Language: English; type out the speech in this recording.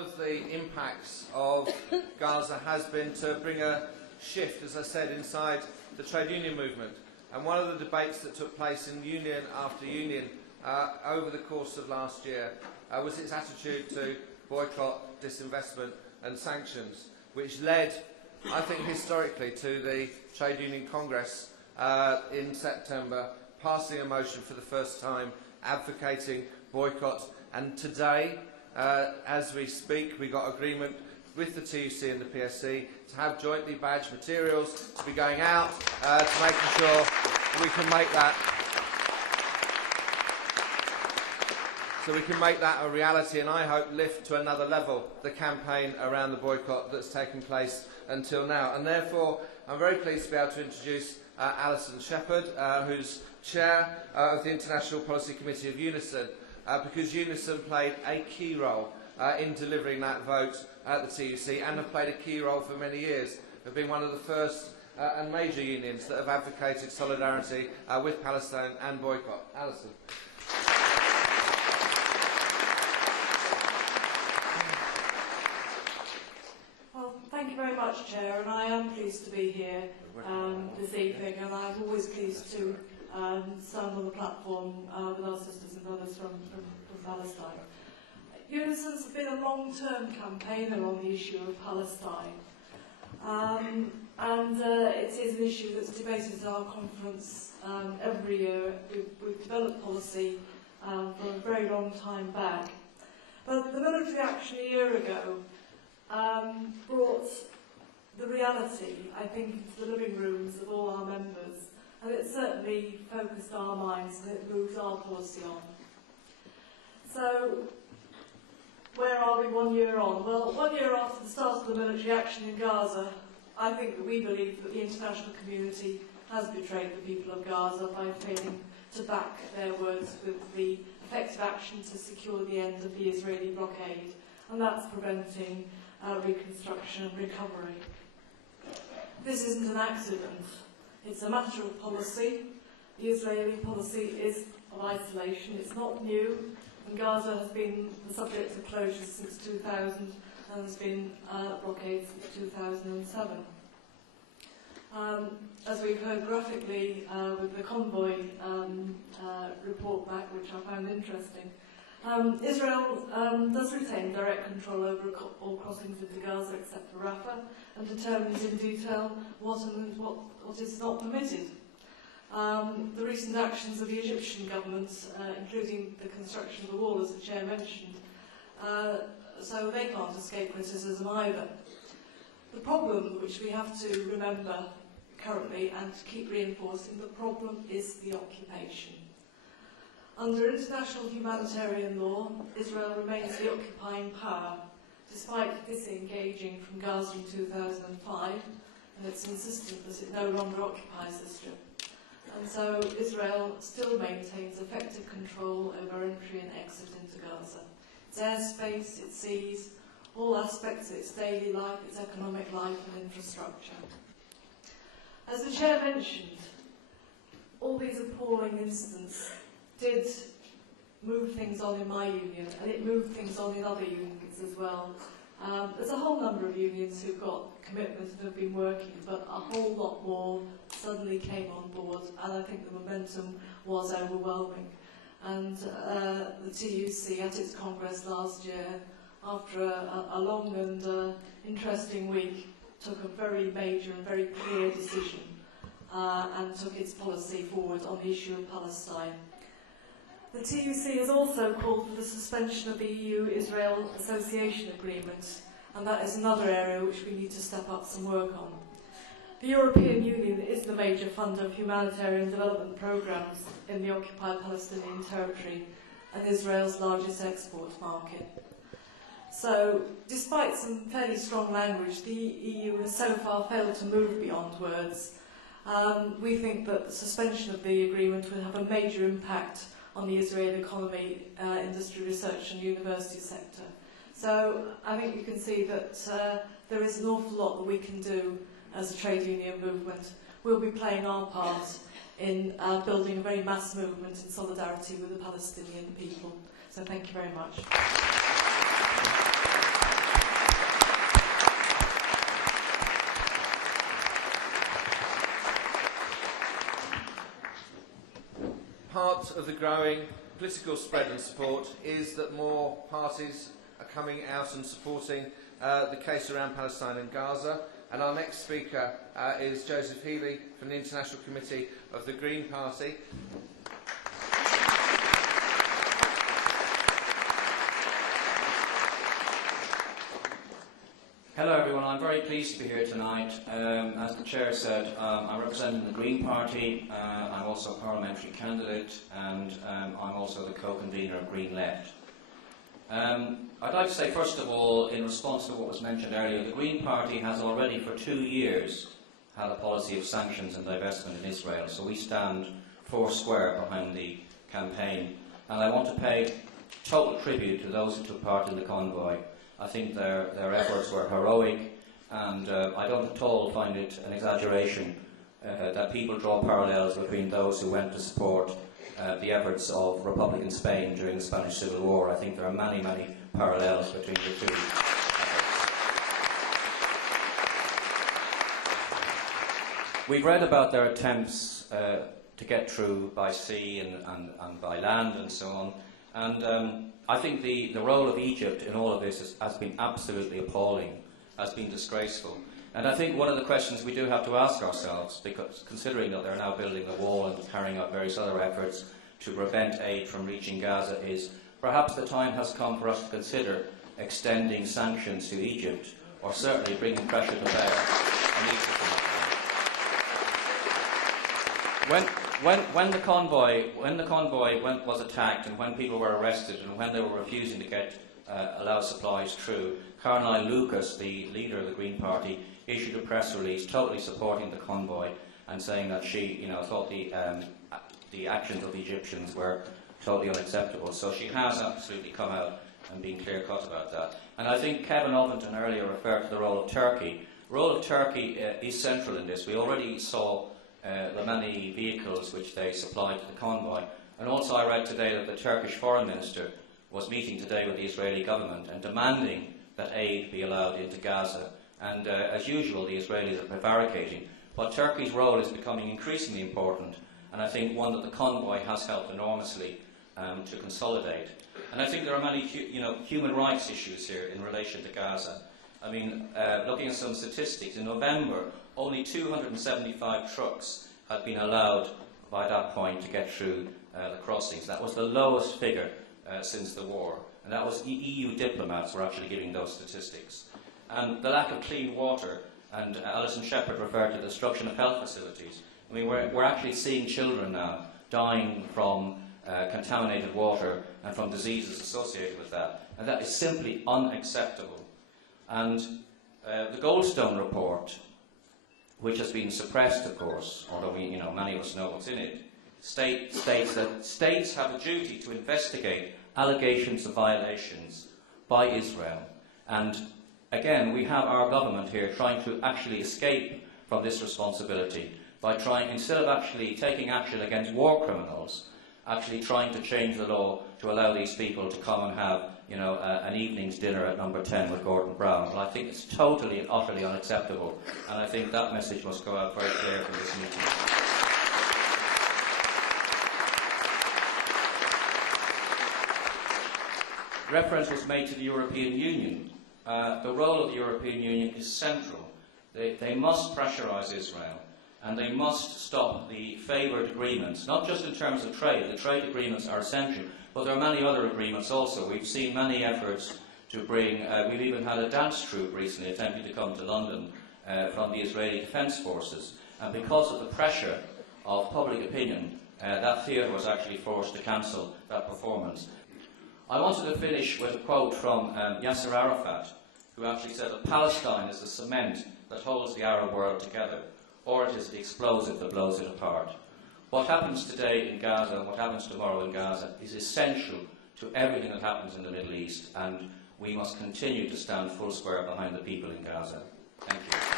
of the impacts of Gaza has been to bring a shift, as I said, inside the trade union movement. And one of the debates that took place in union after union over the course of last year was its attitude to boycott, disinvestment and sanctions, which led, I think, historically to the Trade Union Congress in September passing a motion for the first time advocating boycott. And today, as we speak, we got agreement with the TUC and the PSC to have jointly badged materials to be going out to making sure we can make that a reality, and I hope lift to another level the campaign around the boycott that's taken place until now. And therefore, I'm very pleased to be able to introduce Alison Shepherd, who's chair of the International Policy Committee of Unison, because Unison played a key role in delivering that vote at the TUC and have played a key role for many years. They've been one of the first and major unions that have advocated solidarity with Palestine and boycott. Alison. Well, thank you very much, Chair, and I am pleased to be here this evening, and I'm always pleased to stand on the platform with our sisters and brothers from Palestine. Unison's been a long-term campaigner on the issue of Palestine, and it is an issue that's debated at our conference every year. We've developed policy for a very long time back. But the military action a year ago brought the reality, I think, into the living rooms of all our members, and it certainly focused our minds and it moved our policy on. So, where are we 1 year on? Well, 1 year after the start of the military action in Gaza, I think that we believe that the international community has betrayed the people of Gaza by failing to back their words with the effective action to secure the end of the Israeli blockade, and that's preventing reconstruction and recovery. This isn't an accident. It's a matter of policy. The Israeli policy is of isolation. It's not new. And Gaza has been the subject of closures since 2000 and has been blockades since 2007. As we've heard graphically with the Conway report back, which I found interesting, Israel does retain direct control over all crossings into Gaza except for Rafah, and determines in detail what is not permitted. The recent actions of the Egyptian government, including the construction of the wall, as the Chair mentioned, so they can't escape criticism either. The problem, which we have to remember currently and to keep reinforcing, the problem is the occupation. Under international humanitarian law, Israel remains the occupying power, despite disengaging from Gaza in 2005, and it's insistent that it no longer occupies the strip. And so Israel still maintains effective control over entry and exit into Gaza. Its airspace, its seas, all aspects of its daily life, its economic life and infrastructure. As the Chair mentioned, all these appalling incidents did move things on in my union, and it moved things on in other unions as well. There's a whole number of unions who've got commitment and have been working, but a whole lot more suddenly came on board, and I think the momentum was overwhelming. And the TUC at its Congress last year, after a long and interesting week, took a very major and very clear decision and took its policy forward on the issue of Palestine. The TUC has also called for the suspension of the EU-Israel Association Agreement, and that is another area which we need to step up some work on. The European Union is the major funder of humanitarian development programmes in the occupied Palestinian territory and Israel's largest export market. So, despite some fairly strong language, the EU has so far failed to move beyond words. We think that the suspension of the agreement will have a major impact on the Israeli economy, industry, research and university sector. So I think you can see that there is an awful lot that we can do as a trade union movement. We'll be playing our part in building a very mass movement in solidarity with the Palestinian people. So thank you very much. part of the growing political spread and support is that more parties are coming out and supporting the case around Palestine and Gaza. And our next speaker is Joseph Healy from the International Committee of the Green Party. Hello everyone, I'm very pleased to be here tonight. As the Chair said, I'm representing the Green Party, I'm also a parliamentary candidate, and I'm also the co-convener of Green Left. I'd like to say first of all, in response to what was mentioned earlier, the Green Party has already for 2 years had a policy of sanctions and divestment in Israel, so we stand foursquare behind the campaign. And I want to pay total tribute to those who took part in the convoy. I think their efforts were heroic, and I don't at all find it an exaggeration that people draw parallels between those who went to support the efforts of Republican Spain during the Spanish Civil War. I think there are many, many parallels between the two efforts. We've read about their attempts to get through by sea and by land and so on, and I think the role of Egypt in all of this has been absolutely appalling, has been disgraceful. And I think one of the questions we do have to ask ourselves, because considering that they're now building a wall and carrying out various other efforts to prevent aid from reaching Gaza, is perhaps the time has come for us to consider extending sanctions to Egypt, or certainly bringing pressure to bear on Egypt. When the convoy was attacked, and when people were arrested, and when they were refusing to get allow supplies through, Caroline Lucas, the leader of the Green Party, issued a press release totally supporting the convoy and saying that she, thought the actions of the Egyptians were totally unacceptable. So she has absolutely come out and been clear-cut about that. And I think Kevin Ovington earlier referred to the role of Turkey. The role of Turkey is central in this. We already saw the many vehicles which they supplied to the convoy. And also I read today that the Turkish Foreign Minister was meeting today with the Israeli government and demanding that aid be allowed into Gaza. And as usual, the Israelis are prevaricating. But Turkey's role is becoming increasingly important, and I think one that the convoy has helped enormously to consolidate. And I think there are many human rights issues here in relation to Gaza. I mean, looking at some statistics, in November, only 275 trucks had been allowed by that point to get through the crossings. That was the lowest figure since the war. And that was EU diplomats were actually giving those statistics. And the lack of clean water, and Alison Shepherd referred to the destruction of health facilities. I mean, we're actually seeing children now dying from contaminated water and from diseases associated with that. And that is simply unacceptable. And the Goldstone report, which has been suppressed, of course, although many of us know what's in it, states that states have a duty to investigate allegations of violations by Israel. And again, we have our government here trying to actually escape from this responsibility by trying, instead of actually taking action against war criminals, actually trying to change the law to allow these people to come and have an evening's dinner at number 10 with Gordon Brown. Well, I think it's totally and utterly unacceptable, and I think that message must go out very clear from this meeting. Reference was made to the European Union. The role of the European Union is central. They must pressurise Israel, and they must stop the favoured agreements, not just in terms of trade. The trade agreements are essential, but there are many other agreements also. We've seen many efforts to bring, we've even had a dance troupe recently attempting to come to London from the Israeli Defence Forces, and because of the pressure of public opinion, that theatre was actually forced to cancel that performance. I wanted to finish with a quote from Yasser Arafat, who actually said that Palestine is the cement that holds the Arab world together, or it is the explosive that blows it apart. What happens today in Gaza and what happens tomorrow in Gaza is essential to everything that happens in the Middle East, and we must continue to stand full square behind the people in Gaza. Thank you.